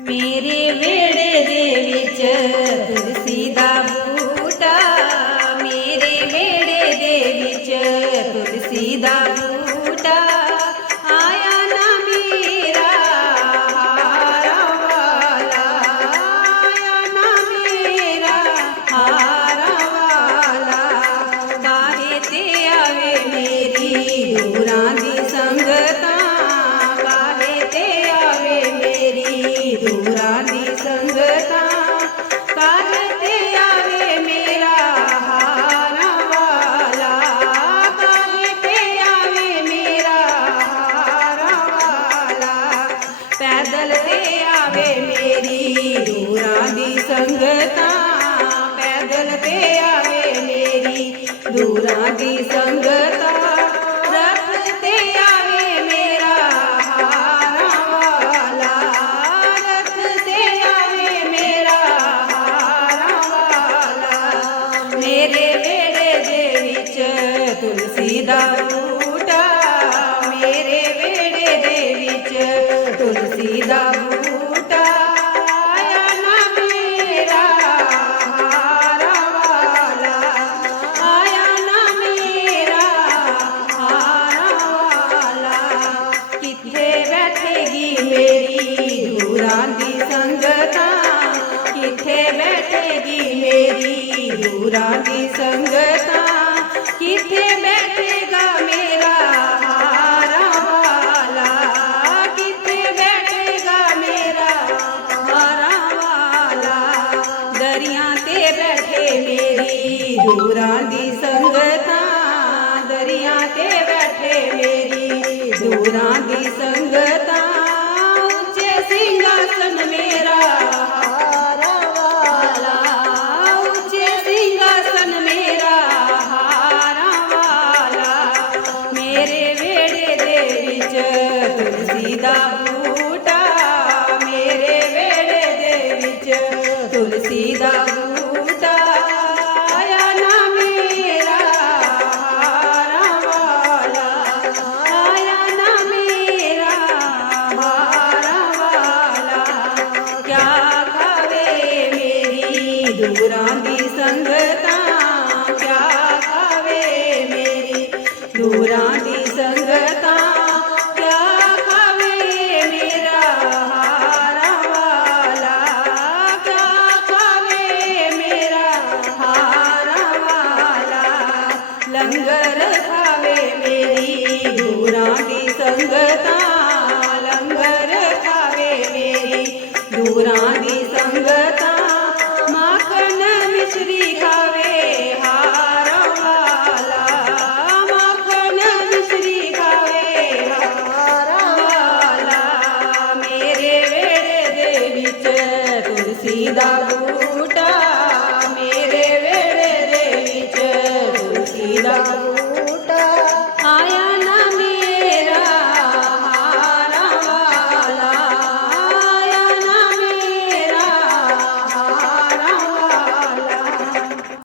मेरे वेड़े दे विच तुलसी दा बूटा, मेरे वेड़े दे विच तुलसी दा बूटा, आया ना मेरा हारा वाला, आया ना मेरा हारा वाला, काहे ते आवे मेरी दूरां दी संगतां, काहे ते आवे मेरी दूरां दी संगतां, काहे ते आवे मेरा हारा वाला, काहे ते आवे मेरा हारा वाला, पैदल ते आवे मेरी दूरां दी संगतां, पैदल ते आवे मेरी दूरां दी संगतां, रथ ते आवे मेरा हारा वाला, रथ ते आवे मेरा हारा वाला, मेरे वेड़े दे विच तुलसी दा बूटा, मेरे वेड़े दे विच तुलसी दा बूटा, आया ना मेरा हारा वाला, आया ना मेरा हारा वाला, किथे बैठेगी मेरी दूरां दी संगतां, किथे बैठेगी मेरी दूरां दी संगतां, किथे बैठेगा मेरा हारा वाला, किथे बैठेगा मेरा हारा वाला, दरियां ते बैठे मेरी दूरां दी संगतां, दरियां ते बैठे मेरी दूरां दी संगतां, उच्चे सिंहासन मेरा हारा वाला, उच्चे सिंहासन मेरा हारा वाला, मेरे वेड़े दे विच तुलसी दा बूटा, मेरे वेड़े दे विच तुलसी दा बूटा, आया ना मेरा हारा वाला, आया ना मेरा हारा वाला, क्या खावे मेरी दूरां दी संगतां, क्या खावे मेरी दूरां दी संगतां, क्या खावे मेरा हारा वाला, क्या खावे मेरा हारा वाला, लंगर खावे मेरी दूरां दी संगतां, लंगर खावे मेरी दूरां दी संगतां, माखन मिश्री खावे हारा वाला, माखन मिश्री खावे हारा वाला, मेरे वेड़े दे विच तुलसी दा बूटा,